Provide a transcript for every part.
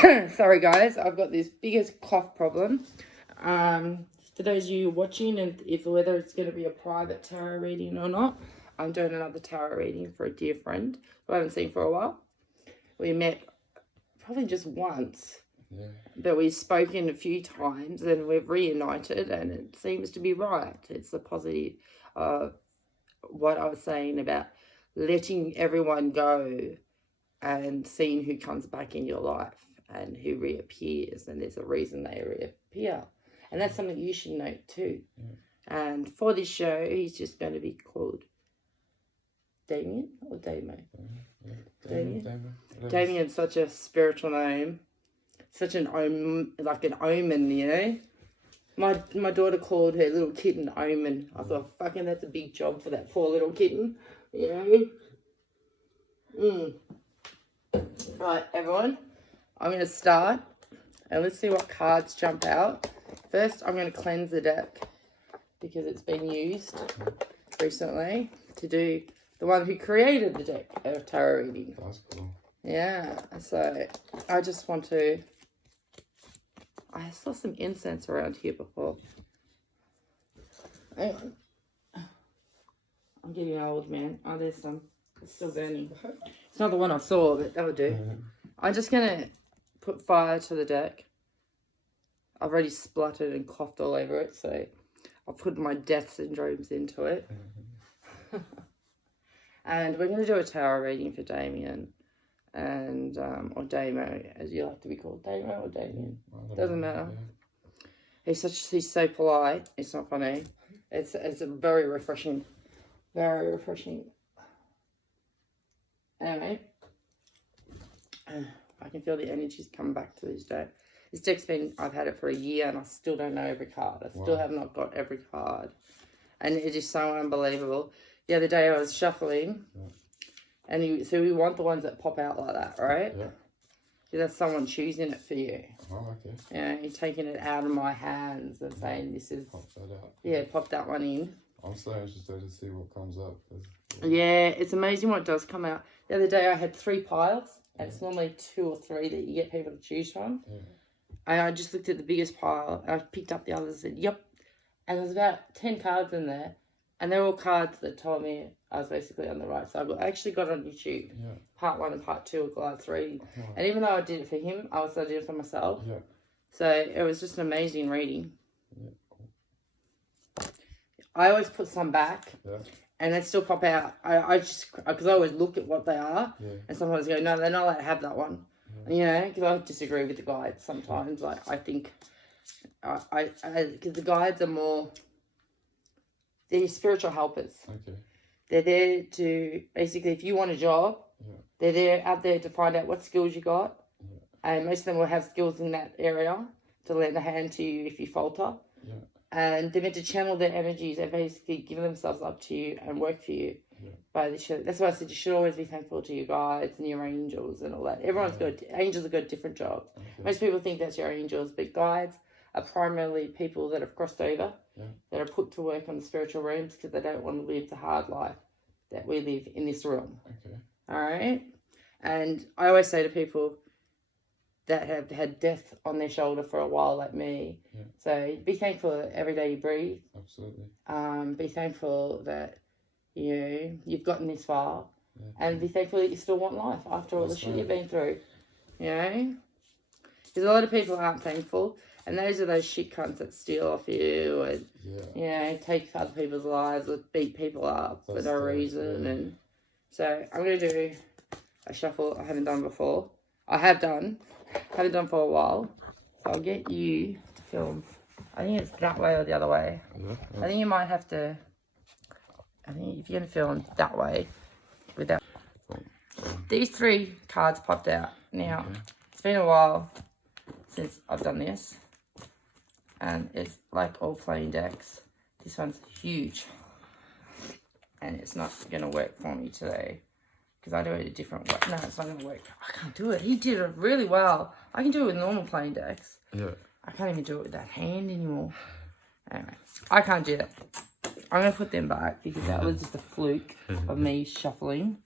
Sorry guys, I've got this biggest cough problem. For those of you watching, and whether it's going to be a private tarot reading or not, I'm doing another tarot reading for a dear friend who I haven't seen for a while. We met probably just once, but we've spoken a few times and we've reunited, and it seems to be right. It's the positive of what I was saying about letting everyone go and seeing who comes back in your life and who reappears, and there's a reason they reappear. And that's something you should note too. And for this show, he's just going to be called Damien or Damo? Damien. Damien's such a spiritual name. Such an omen, you know. My daughter called her little kitten Omen. I thought, fucking, that's a big job for that poor little kitten, you know. Right, everyone, I'm going to start, and let's see what cards jump out. First, I'm going to cleanse the deck because it's been used recently to do the one who created the deck of tarot reading. That's cool. Yeah, so I just want to... I saw some incense around here before. Hang on. I'm getting old, man. Oh, there's some. It's still burning. It's not the one I saw, but that'll do. I'm just going to put fire to the deck. I've already spluttered and coughed all over it, so I'll put my death syndromes into it. And we're going to do a tarot reading for Damien. And or Damo, as you like to be called, Damo or Damien, doesn't matter. Yeah. He's so polite. It's not funny. It's a very refreshing. Anyway, I can feel the energies come back to this deck. This deck's I've had it for a year and I still don't know every card. I still have not got every card, and it is so unbelievable. The other day I was shuffling. And so we want the ones that pop out like that, right? Yeah. Because that's someone choosing it for you. Oh, okay. Yeah, you're taking it out of my hands and saying this is... Pop that out. Yeah, pop that one in. I'm so interested to see what comes up. Yeah, it's amazing what does come out. The other day I had 3 piles, and it's normally 2 or 3 that you get people to choose from. Yeah. And I just looked at the biggest pile, and I picked up the others and said, yep. And there's about 10 cards in there. And they're all cards that told me I was basically on the right side. I actually got on YouTube, part 1 and part 2 of Goliath's reading. Oh. And even though I did it for him, I also did it for myself. Yeah. So it was just an amazing reading. Yeah. I always put some back, and they still pop out. I just, because I always look at what they are, and sometimes I go, no, they're not allowed to have that one. Yeah. You know, because I disagree with the guides sometimes. Like, I think, because the guides are more... They're spiritual helpers. Okay. They're there to, basically, if you want a job, they're out there to find out what skills you got. Yeah. And most of them will have skills in that area to lend a hand to you if you falter. Yeah. And they're meant to channel their energies and basically give themselves up to you and work for you. Yeah. That's why I said you should always be thankful to your guides and your angels and all that. Everyone's got, angels have got different jobs. Okay. Most people think that's your angels, but guides are primarily people that have crossed over, that are put to work on the spiritual realms because they don't want to live the hard life that we live in this realm. Okay. All right? And I always say to people that have had death on their shoulder for a while, like me, so be thankful that every day you breathe. Absolutely. Be thankful that you've gotten this far, and be thankful that you still want life after all the shit you've been through. You know? Because a lot of people aren't thankful. And those are those shit cunts that steal off you and, take other people's lives or beat people up for no reason. Yeah. And so I'm going to do a shuffle I haven't done before. Haven't done for a while. So I'll get you to film. I think it's that way or the other way. Yeah. I think you might have to, if you're going to film that way with that. These 3 cards popped out. Now, it's been a while since I've done this. And it's like all playing decks. This one's huge. And it's not going to work for me today. Because I do it a different way. No, it's not going to work. I can't do it. He did it really well. I can do it with normal playing decks. Yeah. I can't even do it with that hand anymore. Anyway, I can't do that. I'm going to put them back because that was just a fluke of me shuffling.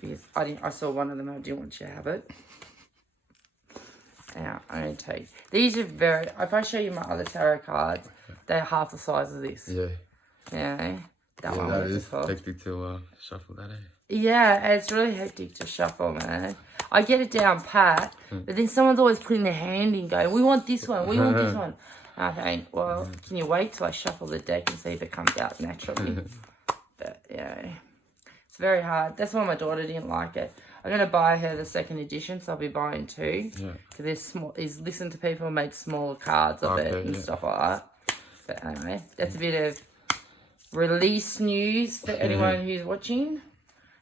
Because I saw one of them and I didn't want you to have it. Now, I'm going to tell you. These are very... If I show you my other tarot cards, they're half the size of this. Yeah. Yeah. That one that is hectic to shuffle that, Yeah, it's really hectic to shuffle, man. I get it down pat, but then someone's always putting their hand in going, we want this one, we want this one. And I think, well, can you wait till I shuffle the deck and see if it comes out naturally? But, yeah, it's very hard. That's why my daughter didn't like it. I'm going to buy her the second edition, so I'll be buying 2. Yeah. Because he's listened to people and made smaller cards of it and stuff like that. But anyway, that's a bit of release news for anyone who's watching.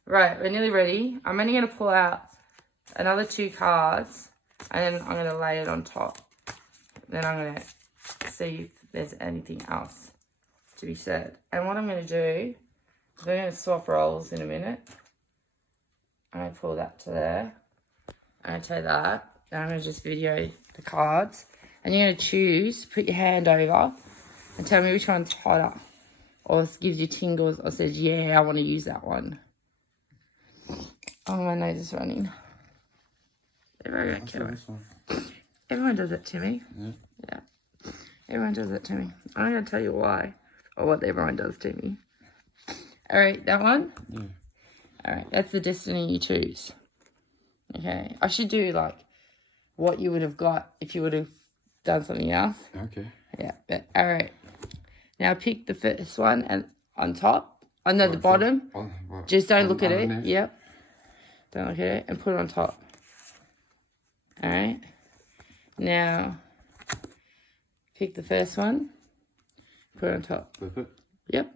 Right, we're nearly ready. I'm only going to pull out another 2 cards, and then I'm going to lay it on top. Then I'm going to see if there's anything else to be said. And what I'm going to do is we're going to swap roles in a minute. I'm going to pull that to there. I'm going to take that. Then I'm going to just video the cards. And you're going to choose, put your hand over, and tell me which one's hotter. Or gives you tingles, or says, yeah, I want to use that one. Oh, my nose is running. Everyone does it to me. Yeah. Everyone does it to me. I'm going to tell you why. Or what everyone does to me. Alright, that one? Yeah. Alright, that's the destiny you choose. Okay. I should do, like, what you would have got if you would have done something else. Okay. Yeah, but alright. Now pick the first one and on top. I know the bottom. Just don't look at it. Yep. Don't look at it. And put it on top. Alright. Now, pick the first one. Put it on top. Flip it? Yep.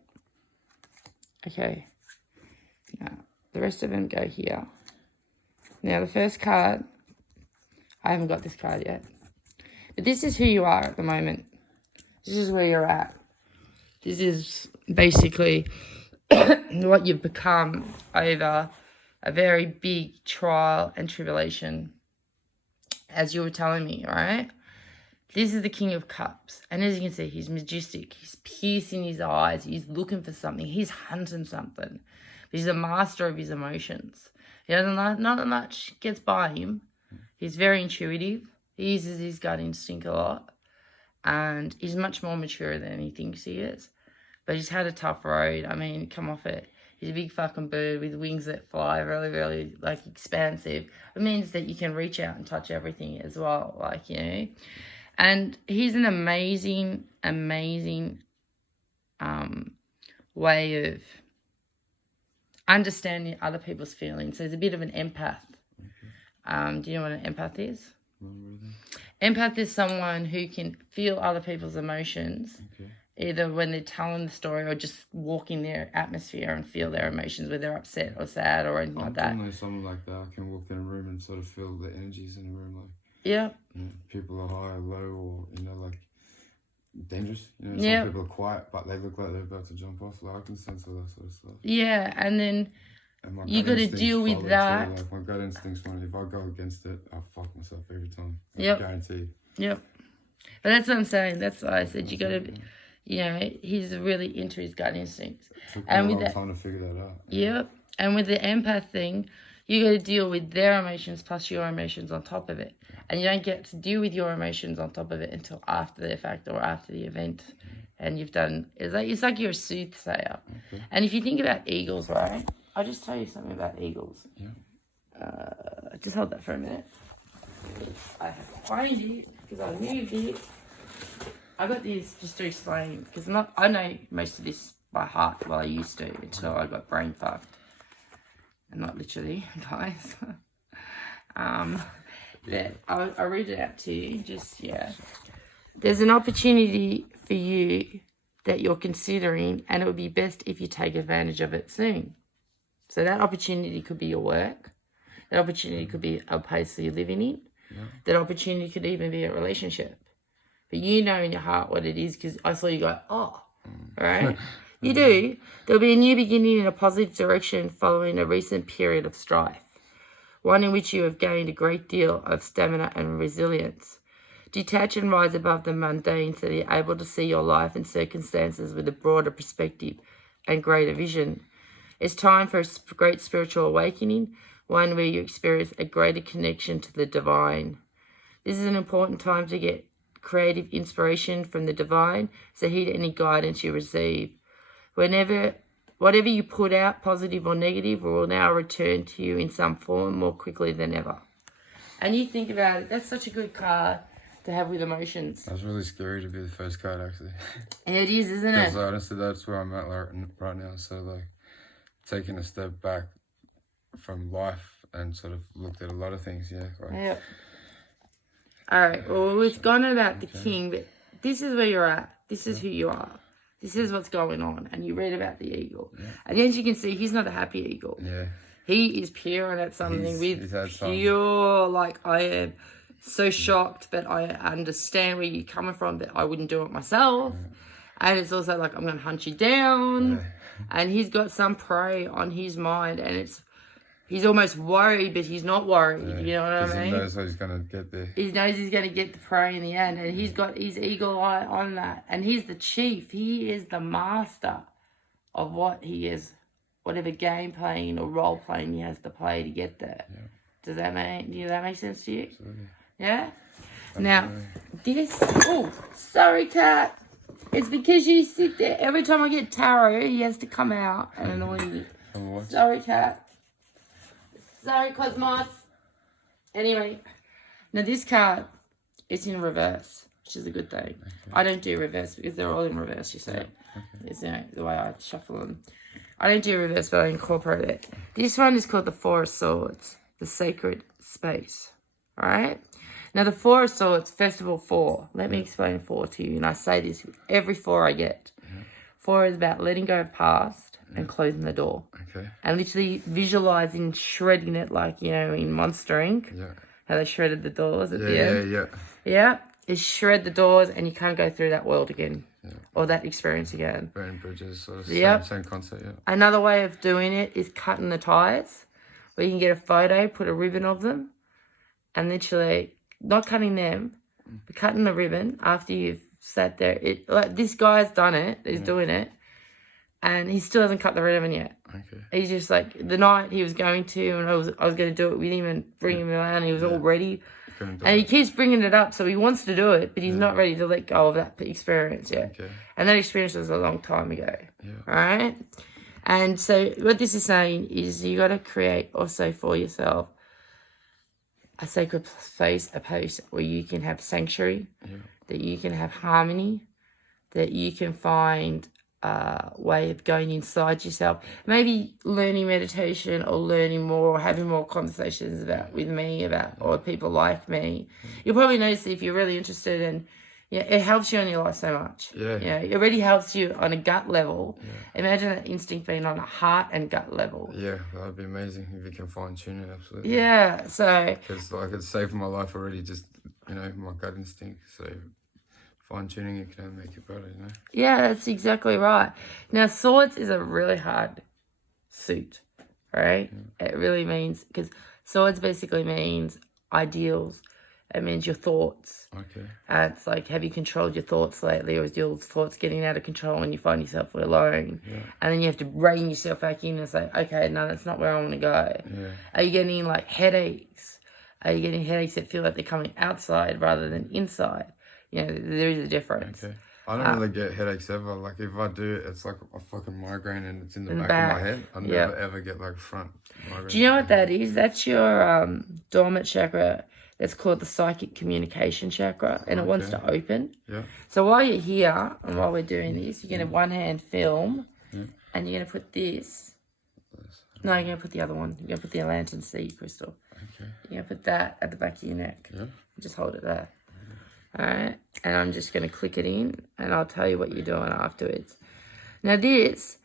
Okay. Now, the rest of them go here. Now, the first card. I haven't got this card yet. But this is who you are at the moment. This is where you're at. This is basically what you've become over a very big trial and tribulation, as you were telling me, right? This is the King of Cups. And as you can see, he's majestic. He's piercing his eyes. He's looking for something. He's hunting something. But he's a master of his emotions. He doesn't like, not that much gets by him. He's very intuitive. He uses his gut instinct a lot. And he's much more mature than he thinks he is. But he's had a tough road. I mean, come off it. He's a big fucking bird with wings that fly, really, really, like, expansive. It means that you can reach out and touch everything as well, like, you know. And he's an amazing, amazing way of understanding other people's feelings. So he's a bit of an empath. Do you know what an empath is? Not really. Empath is someone who can feel other people's emotions. Okay. Either when they're telling the story or just walk in their atmosphere and feel their emotions, whether they're upset or sad or anything like that. I know someone like that. I can walk in a room and sort of feel the energies in the room. Like, yeah. You know, people are high or low or, you know, like dangerous. You know, some people are quiet, but they look like they're about to jump off. Like, I can sense all that sort of stuff. Yeah, and then you got to deal with that. Like, my gut instincts, if I go against it, I'll fuck myself every time. Yep. Guaranteed. Yep. But that's what I'm saying. That's why I said you got to... You know, he's really into his gut instincts. Took me a long time to figure that out. Yep. And with the empath thing, you got to deal with their emotions plus your emotions on top of it. And you don't get to deal with your emotions on top of it until after the fact or after the event. And you've done... It's like you're a soothsayer. Okay. And if you think about eagles, right? I'll just tell you something about eagles. Yeah. Just hold that for a minute. I have to find it because I moved it. I got this just to explain, because I know most of this by heart, well I used to, until I got brain fucked. And not literally, guys. Yeah, I'll read it out to you, just, yeah. There's an opportunity for you that you're considering, and it would be best if you take advantage of it soon. So that opportunity could be your work. That opportunity could be a place that you're living in. Yeah. That opportunity could even be a relationship. But you know in your heart what it is, because I saw you go, oh, right? You do. There'll be a new beginning in a positive direction following a recent period of strife, one in which you have gained a great deal of stamina and resilience. Detach and rise above the mundane so that you're able to see your life and circumstances with a broader perspective and greater vision. It's time for a great spiritual awakening, one where you experience a greater connection to the divine. This is an important time to get creative inspiration from the divine, so heed any guidance you receive. Whatever you put out, positive or negative, will now return to you in some form more quickly than ever. And you think about it, that's such a good card to have with emotions. That's really scary to be the first card, actually. It is, isn't it? Because honestly, that's where I'm at right now. So, like, taking a step back from life and sort of looked at a lot of things, yeah. Like, yep. All right, well, we've gone about the king, but this is where you're at. This is who you are. This is what's going on. And you read about the eagle. Yeah. And as you can see, he's not a happy eagle. Yeah. He is peering at something pure, like, I am so shocked, but I understand where you're coming from, but I wouldn't do it myself. Yeah. And it's also like, I'm going to hunt you down. Yeah. And he's got some prey on his mind, and he's almost worried, but he's not worried. Yeah. You know what I mean? He knows he's going to get there. He knows he's going to get the prey in the end, and he's got his eagle eye on that. And he's the chief. He is the master of what he is. Whatever game playing or role playing he has to play to get there. Yeah. Does that make sense to you? Absolutely. Yeah? Now, sorry, cat. It's because you sit there. Every time I get tarot, he has to come out and annoy me. Sorry, cat. Sorry, Cosmos. Anyway, now this card is in reverse, which is a good thing. Okay. I don't do reverse because they're all in reverse, you see. Yeah. Okay. It's the way I shuffle them. I don't do reverse, but I incorporate it. This one is called the Four of Swords, the sacred space. All right? Now, the Four of Swords, first of all, 4. Let me explain 4 to you. And I say this with every 4 I get. 4 is about letting go of past and closing the door. Okay. And literally visualizing shredding it like, in Monster Inc. Yeah. How they shredded the doors at the end. Yeah. Is shred the doors and you can't go through that world again. Yeah. Or that experience again. Burn bridges, sort of same concept, yeah. Another way of doing it is cutting the ties, where you can get a photo, put a ribbon of them, and literally, not cutting them, but cutting the ribbon after you've sat there. Like this guy's done it, he's doing it, and he still hasn't cut the ribbon yet. Okay. He's just like, the night he was going to, and I was going to do it with him and bring him around, he was all ready. And he keeps bringing it up, so he wants to do it, but he's not ready to let go of that experience yet. Okay. And that experience was a long time ago. Yeah. All right? And so what this is saying is you got to create also for yourself a sacred space, a place where you can have sanctuary, that you can have harmony, that you can find a way of going inside yourself. Maybe learning meditation or learning more or having more conversations with me or people like me. You'll probably notice that if you're really interested in, it helps you in your life so much. Yeah. It already helps you on a gut level. Yeah. Imagine that instinct being on a heart and gut level. Yeah, that would be amazing if you can fine tune it, absolutely. Yeah, so... Because it's saved my life already, just, my gut instinct, so... Fine-tuning it can make it better, Yeah, that's exactly right. Now, swords is a really hard suit, right? Yeah. It really means... Because swords basically means ideals. It means your thoughts. Okay. It's like, have you controlled your thoughts lately, or is your thoughts getting out of control and you find yourself alone? Yeah. And then you have to rein yourself back in and say, okay, no, that's not where I want to go. Yeah. Are you getting, headaches? Are you getting headaches that feel like they're coming outside rather than inside? There is a difference. Okay. I don't really get headaches ever. Like, if I do, it's like a fucking migraine and it's in the back of my head. I never ever get, front migraine. Do you know what that is? That's your dormant chakra. That's called the psychic communication chakra, and it wants to open. Yeah. So while you're here and while we're doing this, you're going to one hand film, and you're going to put this. No, you're going to put the other one. You're going to put the lantern seed crystal. Okay. You're going to put that at the back of your neck. Yeah. Just hold it there. All right, and I'm just going to click it in, and I'll tell you what you're doing afterwards. Now this,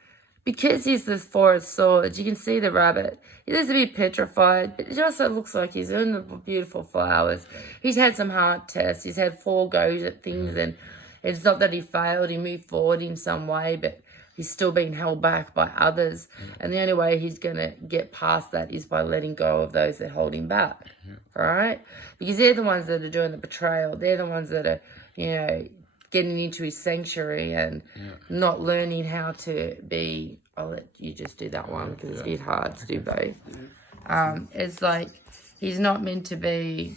because he's the Four of Swords, you can see the rabbit. He looks a bit petrified, but it also looks like he's in the beautiful flowers. He's had some hard tests. He's had 4 goes at things, and it's not that he failed. He moved forward in some way, but he's still being held back by others. And the only way he's going to get past that is by letting go of those that hold him back. All right? Because they're the ones that are doing the betrayal. They're the ones that are, getting into his sanctuary and not learning how to be... I'll let you just do that one because it's a bit hard to do both. It's like he's not meant to be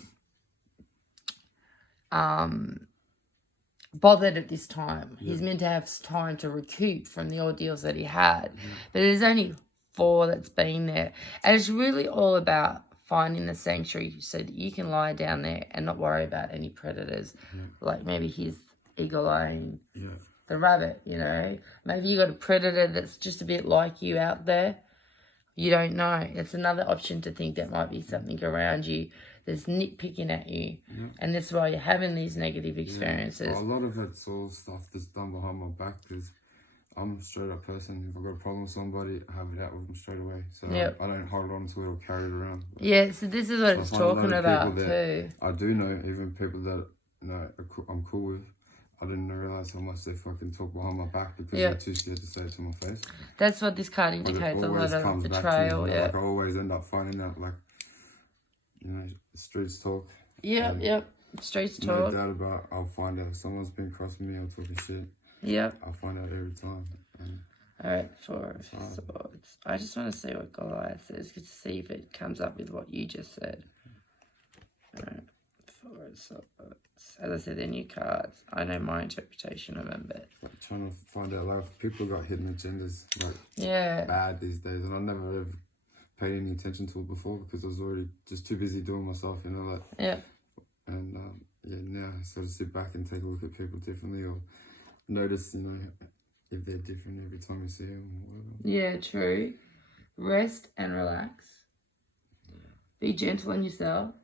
bothered at this time. Yeah. He's meant to have time to recoup from the ordeals that he had. But there's only 4 that's been there. And it's really all about finding the sanctuary so that you can lie down there and not worry about any predators. Like maybe his eagle-eyeing the rabbit, you know. Maybe you got a predator that's just a bit like you out there. You don't know. It's another option to think that might be something around you that's nitpicking at you. And that's why you're having these negative experiences. Well, a lot of it's all stuff that's done behind my back because I'm a straight up person. If I've got a problem with somebody, I have it out with them straight away. So I don't hold on to it or carry it around. So this is what it's talking about too. I do know, even people that I'm cool with, I didn't realise how much they fucking talk behind my back because they're too scared to say it to my face. That's what this card indicates, a lot of betrayal. Like I always end up finding out, like, you know, streets talk. Streets talk. No doubt about I'll find out if someone's been crossing me or talking shit. I'll find out every time. Alright, 4 of Swords. I just want to see what Goliath says, to see if it comes up with what you just said. Alright, 4 of Swords. As I said, they're new cards. I know my interpretation of them, but... Like trying to find out, like, people got hidden agendas, like, bad these days, and I never ever paid any attention to it before because I was already just too busy doing myself, you know, like... And, now I sort of sit back and take a look at people differently or notice, you know, if they're different every time you see them or whatever. Yeah, true. Rest and relax. Be gentle on yourself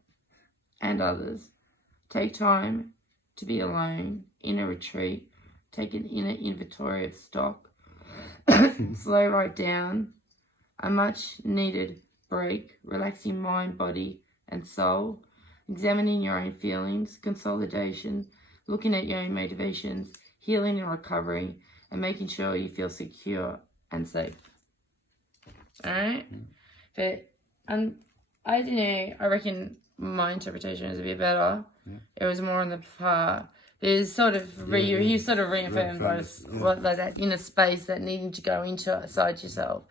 and others. Take time to be alone, in a retreat. Take an inner inventory of stock. Slow right down. A much needed break. Relaxing mind, body and soul. Examining your own feelings. Consolidation. Looking at your own motivations. Healing and recovery. And making sure you feel secure and safe. Alright? But I don't know, I reckon my interpretation is a bit better. It was more on the part. There's sort of he sort of reaffirmed like that inner space that needing to go inside yourself.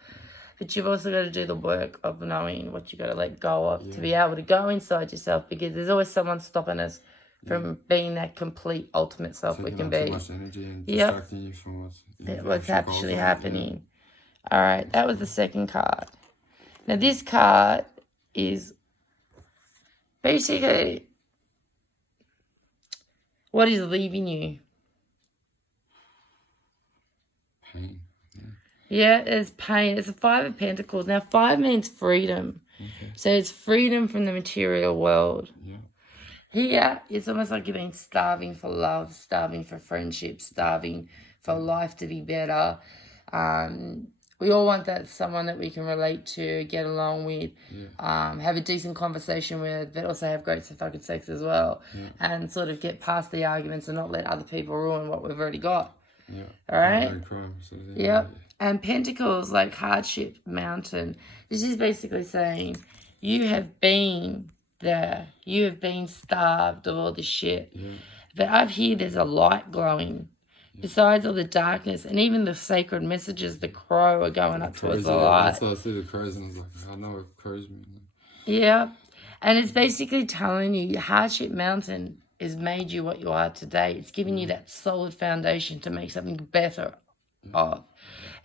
But you've also got to do the work of knowing what you've got to let go of to be able to go inside yourself, because there's always someone stopping us from being that complete ultimate self we can be. Too much energy and distracting you from what's actually happening. All right, that was the second card. Now this card is basically what is leaving you. Pain. Yeah, there's pain. It's a 5 of Pentacles. Now 5 means freedom. So it's freedom from the material world. Here, it's almost like you've been starving for love, starving for friendship, starving for life to be better. We all want that someone that we can relate to, get along with, have a decent conversation with, but also have great fucking sex as well. And sort of get past the arguments and not let other people ruin what we've already got. All right? And Pentacles, like hardship, mountain. This is basically saying you have been there. You have been starved of all this shit. But up here, there's a light glowing. Besides all the darkness and even the sacred messages, the crow are going up towards the light. That's why I see the crows and I was like, I know what crows mean. Yeah. And it's basically telling you Hardship Mountain has made you what you are today. It's giving you that solid foundation to make something better of.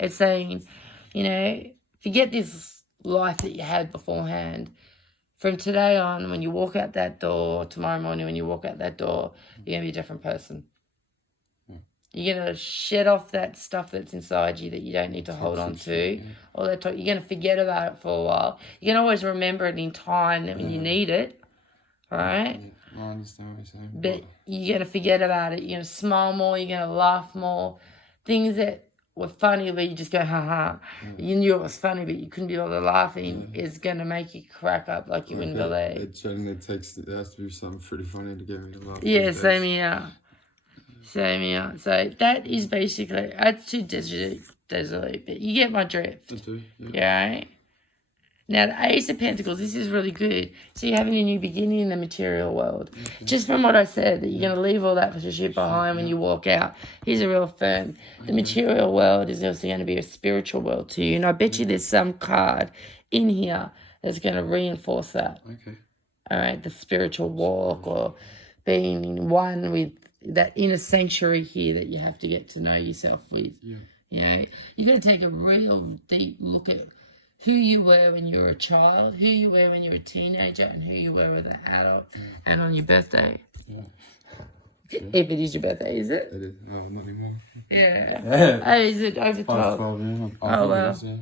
It's saying, you know, forget this life that you had beforehand. From today on, when you walk out that door, tomorrow morning when you walk out that door, you're going to be a different person. You're going to shed off that stuff that's inside you that you don't need to hold on to. All that talk, you're going to forget about it for a while. You're going to always remember it in time when you need it. All right? I understand what you're saying. But you're going to forget about it. You're going to smile more. You're going to laugh more. Things that were funny, but you just go, ha. You knew it was funny, but you couldn't be able to laughing is going to make you crack up like you wouldn't believe. There has to be something pretty funny to get me to laugh. Yeah, same here. Same here. So that is basically, that's too desolate, but you get my drift. I do, right? Now, the Ace of Pentacles, this is really good. So you're having a new beginning in the material world. Just from what I said, that you're going to leave all that shit behind when you walk out. Here's a real firm. The material world is also going to be a spiritual world to you. And I bet you there's some card in here that's going to reinforce that. Okay. All right, the spiritual walk or being in one with that inner sanctuary here that you have to get to know yourself with. Yeah. You know, you got to take a real deep look at who you were when you were a child, who you were when you were a teenager, and who you were as an adult, and on your birthday. Yeah. Sure. If it is your birthday, is it? It is. No, not anymore. Yeah. Oh, is it over 12? 12, yeah. Oh, well. Yeah.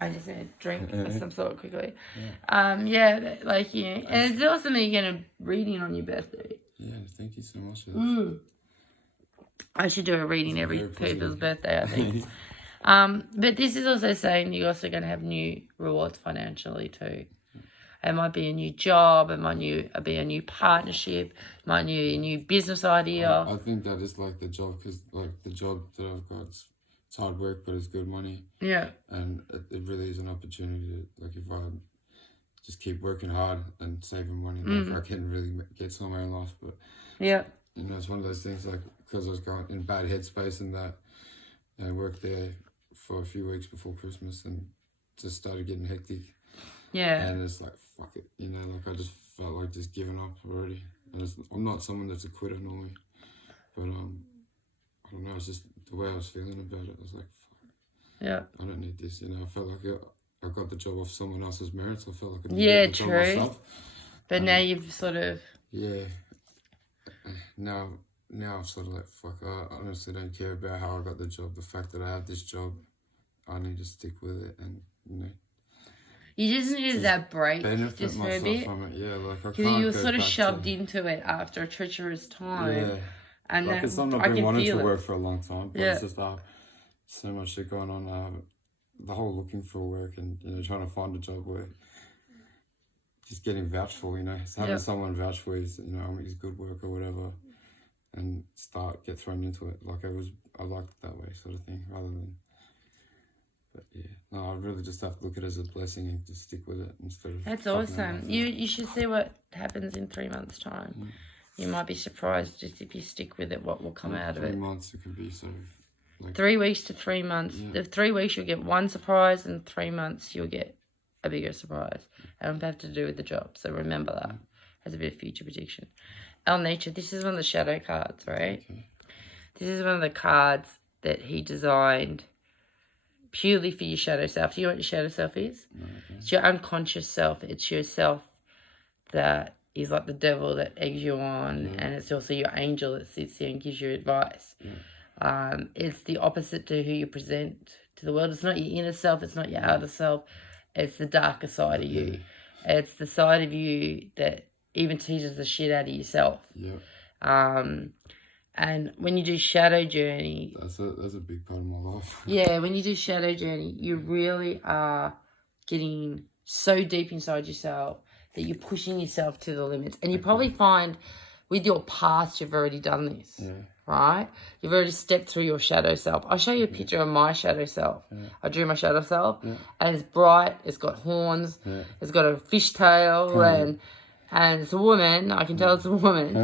I just had a drink of some sort quickly. Yeah. Like, you know, and it's awesome that you're going to reading on your birthday. Yeah, thank you so much for this. I should do a reading every people's birthday, I think. But this is also saying you're also going to have new rewards financially too. It might be a new job, it might be a new partnership, it might be a new business idea. I think that is like the job, because like the job that I've got, it's hard work, but it's good money. Yeah. And it really is an opportunity to, like, if I just keep working hard and saving money, like I can really get somewhere in life. But yeah, you know, it's one of those things, like, because I was going in bad headspace and that, I worked there for a few weeks before Christmas and just started getting hectic. Yeah. And it's like, fuck it, you know, like I just felt like just giving up already. And I'm not someone that's a quitter normally, but I don't know, it's just the way I was feeling about it. I was like, fuck, yeah, I don't need this, you know. I felt like I got the job off someone else's merits. I felt like I didn't get the job myself. But now you've sort of... Yeah. Now I'm sort of like, fuck, I honestly don't care about how I got the job. The fact that I have this job, I need to stick with it, and, you know. You just needed that break just for a bit. From it. Yeah, like I can't. Because you were sort of shoved into it after a treacherous time. Yeah. And like, it's not been wanting to work for a long time, but it's just so much shit going on. The whole looking for work and, you know, trying to find a job where just getting vouched for, you know, having someone vouch for his, you know, his good work or whatever, and get thrown into it. Like I liked it that way, sort of thing, rather than. But yeah, no, I really just have to look at it as a blessing and just stick with it instead of. That's awesome. You should see what happens in 3 months' time. Mm. You might be surprised just if you stick with it, what will come out of it. 3 months it could be so. Like, 3 weeks to 3 months. Yeah. 3 weeks you'll get one surprise, and 3 months you'll get a bigger surprise. And it'll have to do with the job. So remember that as a bit of future prediction. El Nature, this is one of the shadow cards, right? Okay. This is one of the cards that he designed purely for your shadow self. Do you know what your shadow self is? Okay. It's your unconscious self. It's your self that is like the devil that eggs you on, and it's also your angel that sits there and gives you advice. It's the opposite to who you present to the world. It's not your inner self. It's not your outer self. It's the darker side of you. It's the side of you that even teaches the shit out of yourself. And when you do shadow journey, that's a big part of my life. Yeah, when you do shadow journey, you really are getting so deep inside yourself that you're pushing yourself to the limits. And you probably find with your past, you've already done this, right? You've already stepped through your shadow self. I'll show you a picture of my shadow self. I drew my shadow self, and it's bright. It's got horns. It's got a fishtail, and it's a woman. I can tell it's a woman,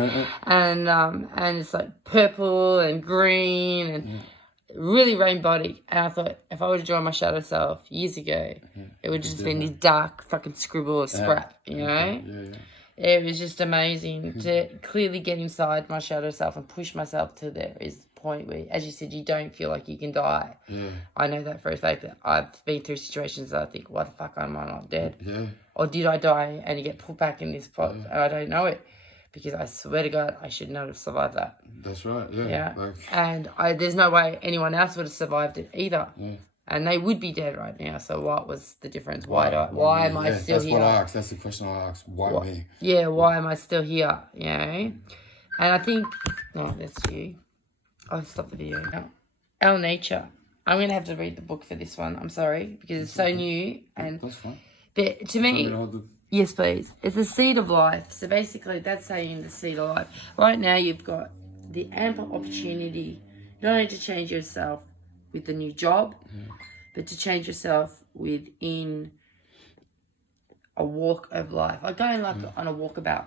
and it's like purple and green and really rainbowy. And I thought if I would have drawn my shadow self years ago, it would just been this dark fucking scribble of scrap, you know. It was just amazing to clearly get inside my shadow self and push myself to there is the point where, as you said, you don't feel like you can die. I know that for a fact. That I've been through situations that I think, why the fuck am I not dead? Or did I die and you get put back in this pot and I don't know it? Because I swear to God, I should not have survived that. That's right, And there's no way anyone else would have survived it either. And they would be dead right now. So what was the difference? Why am I still here? That's what I asked. That's the question I asked. Why me? Yeah, why am I still here? You know? And I think... No, that's you. I'll stop the video now. El Nature. I'm going to have to read the book for this one. I'm sorry. Because it's so new. And that's fine. But to me... Yes, please. It's the seed of life. So basically, that's saying the seed of life. Right now, you've got the ample opportunity not only to change yourself with the new job, but to change yourself within a walk of life. Like going on a walkabout,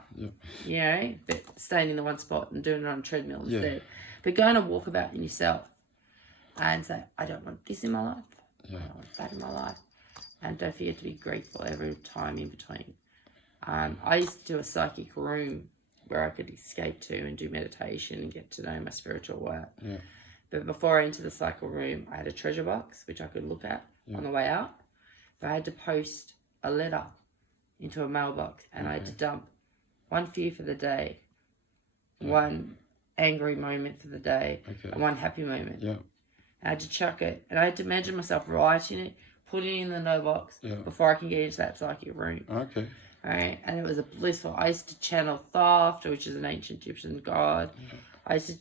you know, but staying in the one spot and doing it on a treadmill instead. But going on a walkabout in yourself and say, I don't want this in my life. I don't want that in my life. And don't forget to be grateful every time in between. I used to do a psychic room where I could escape to and do meditation and get to know my spiritual work. Yeah. But before I entered the cycle room, I had a treasure box, which I could look at on the way out. But I had to post a letter into a mailbox, and I had to dump one fear for the day, one angry moment for the day, and one happy moment. Yeah. I had to chuck it, and I had to imagine myself writing it, putting it in the no box before I can get into that psychic room. Okay. Right, and it was a blissful. I used to channel Thoth, which is an ancient Egyptian god. I used to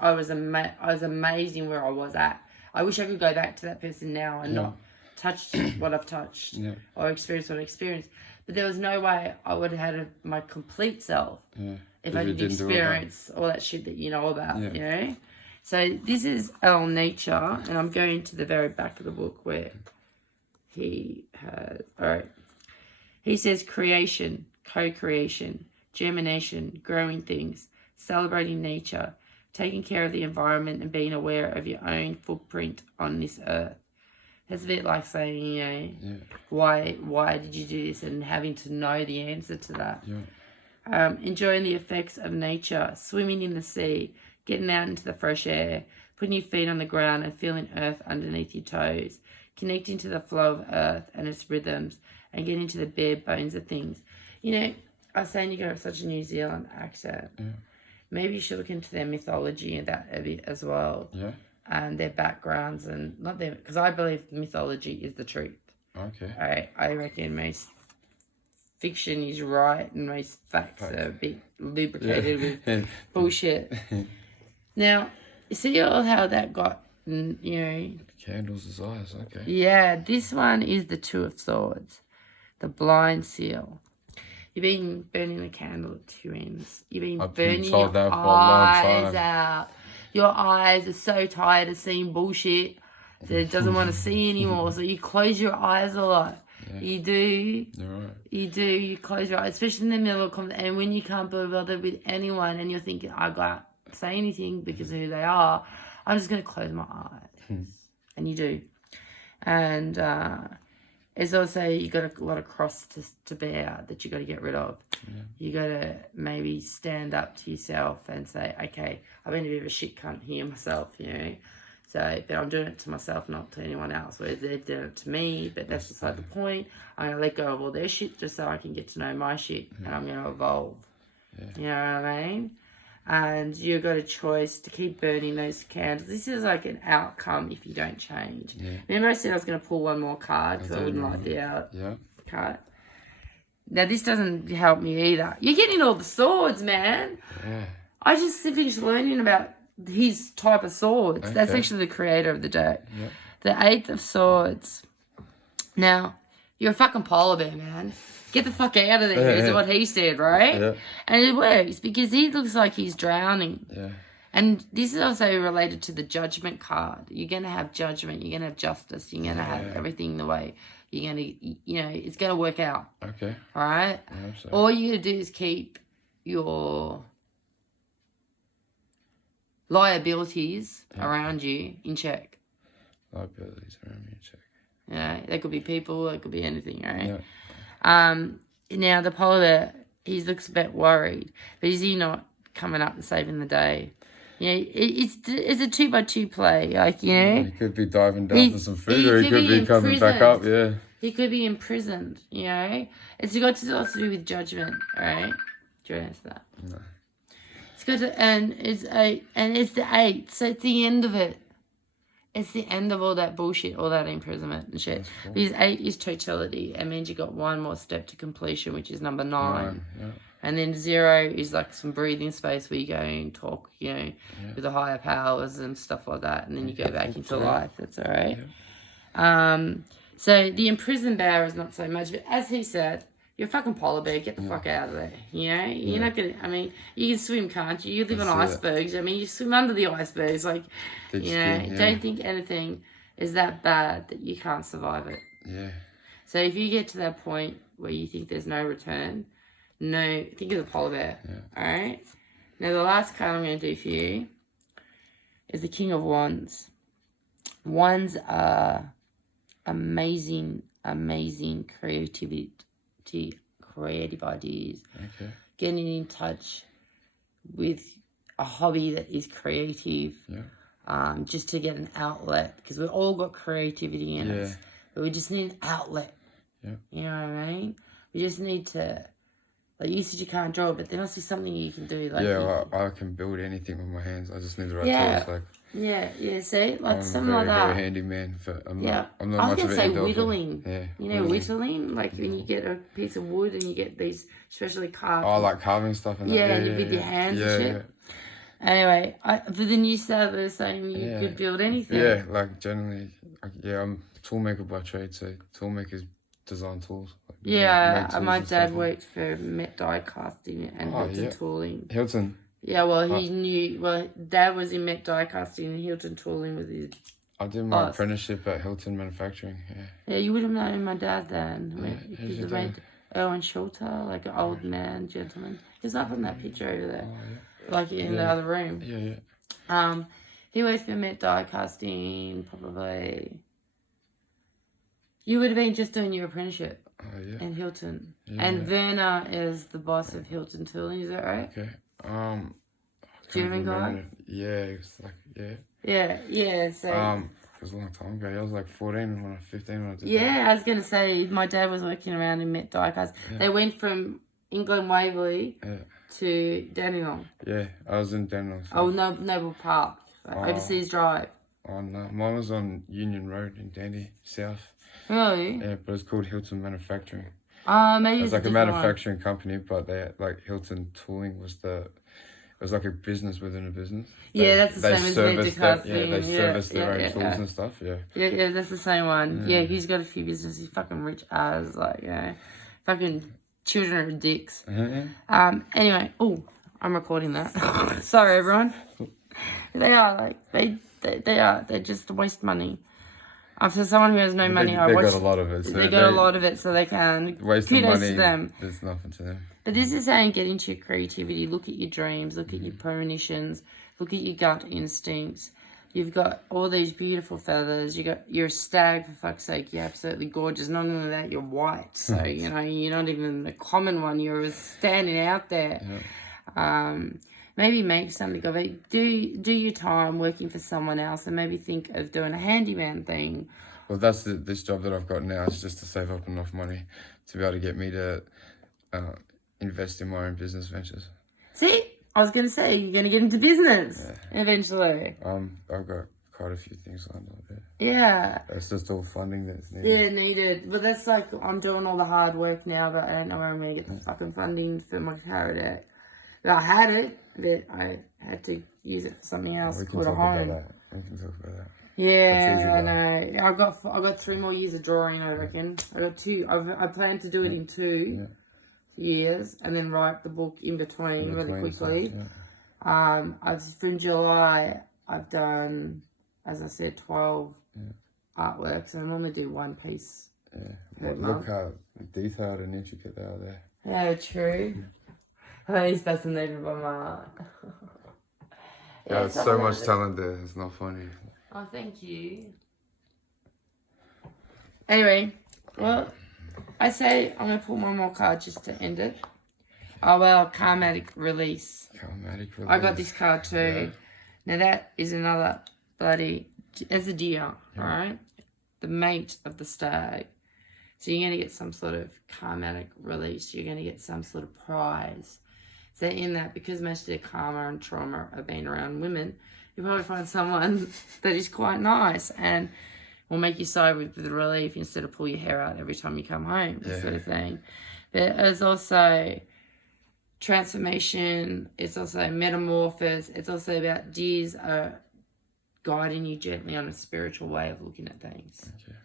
I was amazing where I was at. I wish I could go back to that person now and not touch what I've touched or experience what I experienced. But there was no way I would have had my complete self if I didn't experience all that shit that you know about, you know? So this is El Nature, and I'm going to the very back of the book where he has, all right. He says creation, co-creation, germination, growing things, celebrating nature, taking care of the environment and being aware of your own footprint on this earth. It's a bit like saying, you know, why did you do this, and having to know the answer to that. Enjoying the effects of nature, swimming in the sea, getting out into the fresh air, putting your feet on the ground and feeling earth underneath your toes, connecting to the flow of earth and its rhythms, and getting to the bare bones of things. You know, I was saying you got such a New Zealand accent. Maybe you should look into their mythology and that a bit as well. And their backgrounds, and not them, because I believe mythology is the truth. Okay. I reckon most fiction is right and most facts are a bit lubricated with bullshit. Now, you see all how that got, you know... Candles as eyes, okay. Yeah, this one is the Two of Swords, the blind seal. You've been burning the candle at two ends. You've been burning your eyes out. Your eyes are so tired of seeing bullshit that it doesn't want to see anymore. So you close your eyes a lot. You do. You're right. You do. You close your eyes, especially in the middle of conversation. And when you can't be bothered with anyone and you're thinking, I can't say anything because of who they are, I'm just going to close my eyes. And you do. And it's also, you got a lot of cross to bear that you got to get rid of. You got to maybe stand up to yourself and say, okay, I've been a bit of a shit cunt here myself, you know. So, but I'm doing it to myself, not to anyone else. Whereas they're doing it to me, but that's beside the point. I'm going to let go of all their shit just so I can get to know my shit, and I'm going to evolve. You know what I mean? And you've got a choice to keep burning those candles. This is like an outcome if you don't change. Remember I said I was going to pull one more card because I wouldn't like the card? Now, this doesn't help me either. You're getting all the swords, man. I just finished learning about his type of swords. That's actually the creator of the deck. The Eight of Swords. Now, you're a fucking polar bear, man. Get the fuck out of there, is what he said, right? And it works because he looks like he's drowning. And this is also related to the judgment card. You're going to have judgment. You're going to have justice. You're going to have everything the way you're going to, you know, it's going to work out. Okay. All right? So. All you do is keep your liabilities around you in check. Liabilities around me in check. Yeah, they could be people. It could be anything, right? Now, the polar bear, he looks a bit worried. But is he not coming up and saving the day? You know, it's a 2x2 play, like, you know. He could be diving down for some food, or he could be coming back up, He could be imprisoned, you know. It's got to do with judgment, right? Do you answer that? No. It's got to, and it's the 8, so it's the end of it. It's the end of all that bullshit, all that imprisonment and shit. Cool. Because 8 is totality. It means you got one more step to completion, which is number 9. And then 0 is like some breathing space where you go and talk, you know, with the higher powers and stuff like that. And then you go back into life. That's all right. So the imprisoned bear is not so much. But as he said, you're a fucking polar bear. Get the fuck out of there. You know? You're not going to... I mean, you can swim, can't you? You live on icebergs. I mean, you swim under the icebergs. Like, you know, don't think anything is that bad that you can't survive it. So if you get to that point where you think there's no return... No, think of the polar bear. All right. Now, the last card I'm going to do for you is the King of Wands. Wands are amazing creative ideas. Getting in touch with a hobby that is creative, just to get an outlet, because we've all got creativity in us, but we just need an outlet. Yeah. You know what I mean? We just need to, like you said, you can't draw, but there must be something you can do. Like I can build anything with my hands. I just need the right tools. Like see, like I'm something very, like that. Very handy man. I'm not I much was of gonna an say whittling. Yeah, you know whittling, like when you get a piece of wood and you get these specially carved. Oh, like carving stuff and that. And with your hands and shit. Anyway, but then you started saying you could build anything. Yeah, like generally, I'm a tool maker by trade, so tool makers design tools. Like, my dad worked for Met Die Casting and Hilton Tooling. Hilton? Yeah, well, he knew, Dad was in Met Die Casting and Hilton Tooling was his I did my apprenticeship at Hilton Manufacturing, Yeah, you would have known my dad then. He was made Owen Schulter, like an old man, gentleman. He's up in that picture over there. Like in the other room. Yeah. He worked for Met Die Casting, probably. You would have been just doing your apprenticeship in Hilton. Yeah. And Werner is the boss of Hilton Tooling, is that right? Okay. German guy? Yeah, it was like, Yeah, so... it was a long time ago. I was like 14 when I was 15 when I did that. I was going to say, my dad was working around in Met Die Casting. Yeah. They went from England Waverley to Dandenong. Yeah, I was in Dandenong. So. Oh, Noble Park. Overseas Drive. Oh, no. Mine was on Union Road in Dandy, South. Really? Yeah, but it's called Hilton Manufacturing. Maybe it's like a manufacturing company, but like Hilton Tooling was it was like a business within a business. That's the same as Met Die Casting. They service their own tools and stuff. Yeah, that's the same one. Yeah, he's got a few businesses. He's fucking rich as fucking children are dicks. Anyway, I'm recording that. Sorry, everyone. They are they just waste money. For someone who has no money, they got a lot of it. So they got a lot of it, so they can. Wasting money, there's nothing to them. But this is saying get into your creativity, look at your dreams, look at your premonitions, look at your gut instincts. You've got all these beautiful feathers. You're a stag, for fuck's sake. You're absolutely gorgeous. Not only that, you're white. So, you're not even a common one. You're standing out there. Yeah. Maybe make something of it. Do your time working for someone else and maybe think of doing a handyman thing. Well, that's this job that I've got now is just to save up enough money to be able to get me to invest in my own business ventures. See? I was going to say, you're going to get into business eventually. I've got quite a few things lined up there. Yeah. It's just all funding that's needed. Yeah, needed. But that's like, I'm doing all the hard work now, but I don't know where I'm going to get the fucking funding for my car deck. I had it, but I had to use it for something else called a home. We can talk about that. Yeah, I know. I got 3 more years of drawing, I reckon. I got 2. I plan to do it in 2 years and then write the book in between really quickly. Stuff, from July, I've done, as I said, 12 artworks, and I normally do 1 piece. Yeah. Look how detailed and intricate they are there. Yeah, true. He's fascinated by my art. There's so much talent there, it's not funny. Oh, thank you. Anyway, well, I say I'm going to pull one more card just to end it. Oh, well, Karmatic Release. Karmatic Release. I got this card too. Now that is another bloody, as a deer, right? The mate of the stag. So you're going to get some sort of karmatic release. You're going to get some sort of prize. So in that, because most of their karma and trauma are being around women, you'll probably find someone that is quite nice and will make you sigh with the relief instead of pull your hair out every time you come home, that sort of thing. But there's also transformation. It's also metamorphosis. It's also about deers are guiding you gently on a spiritual way of looking at things. Okay.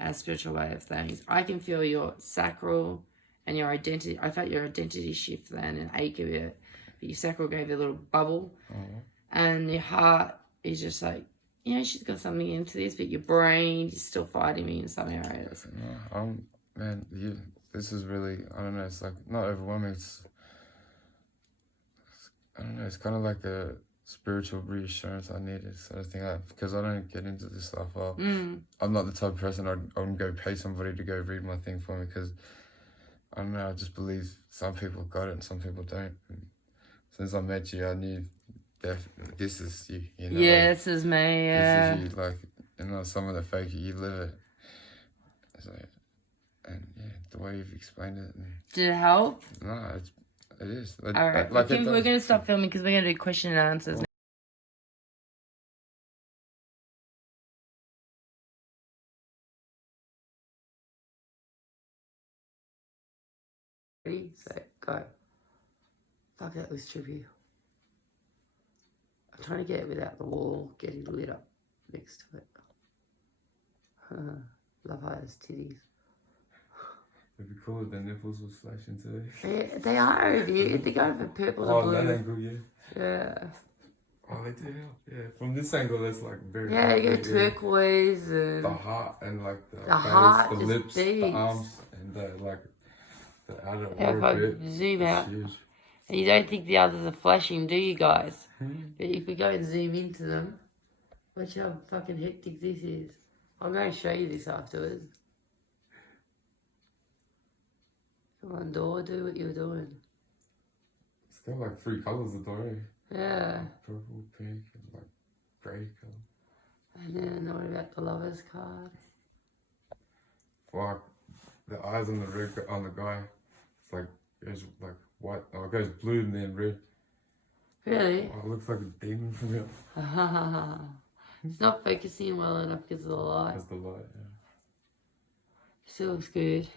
A spiritual way of things. I can feel your sacral and your identity. I felt your identity shift then and ache a bit. But your sacral gave you a little bubble. And your heart is just like, she's got something into this, but your brain is still fighting me in some areas. Man, this is really, I don't know, it's like not overwhelming. I don't know, it's kind of like a spiritual reassurance I needed sort of thing, because I don't get into this stuff. I'm not the type of person I wouldn't go pay somebody to go read my thing for me, because I don't know, I just believe some people got it and some people don't. And since I met you, I knew this is you. You know, yeah, this is me. Yeah. This is you. Like, you know, some of the fake you live it. So, and yeah, the way you've explained it. Did it help? No, it is. All right, we're going to stop filming because we're going to do question and answers now. Ready, set, go. Fuck, that was trippy. I'm trying to get it without the wall getting lit up next to it. Love how those titties. It'd be cool if the nipples was flashing today. Yeah, they are, dude. They're going from purple to blue. Oh, that angle, yeah. Yeah. Oh, they do. Yeah, from this angle, that's like very. Yeah, you go turquoise and the heart and like the face, heart, the lips, deep. the arms, and the like the outer if I bit. zoom out. Huge. And you don't think the others are flashing, do you guys? But if we go and zoom into them, watch how fucking hectic this is. I'm going to show you this afterwards. Come on, door, do what you're doing. It's got like 3 colours of door. Yeah. Purple, pink, and like grey colour. And then what about the lover's card? Like the eyes on the guy, it's like goes like white. Oh, it goes blue and then red. Really? Oh, it looks like a demon from here. It's not focusing well enough because of the light. That's the light. Yeah. Still looks good.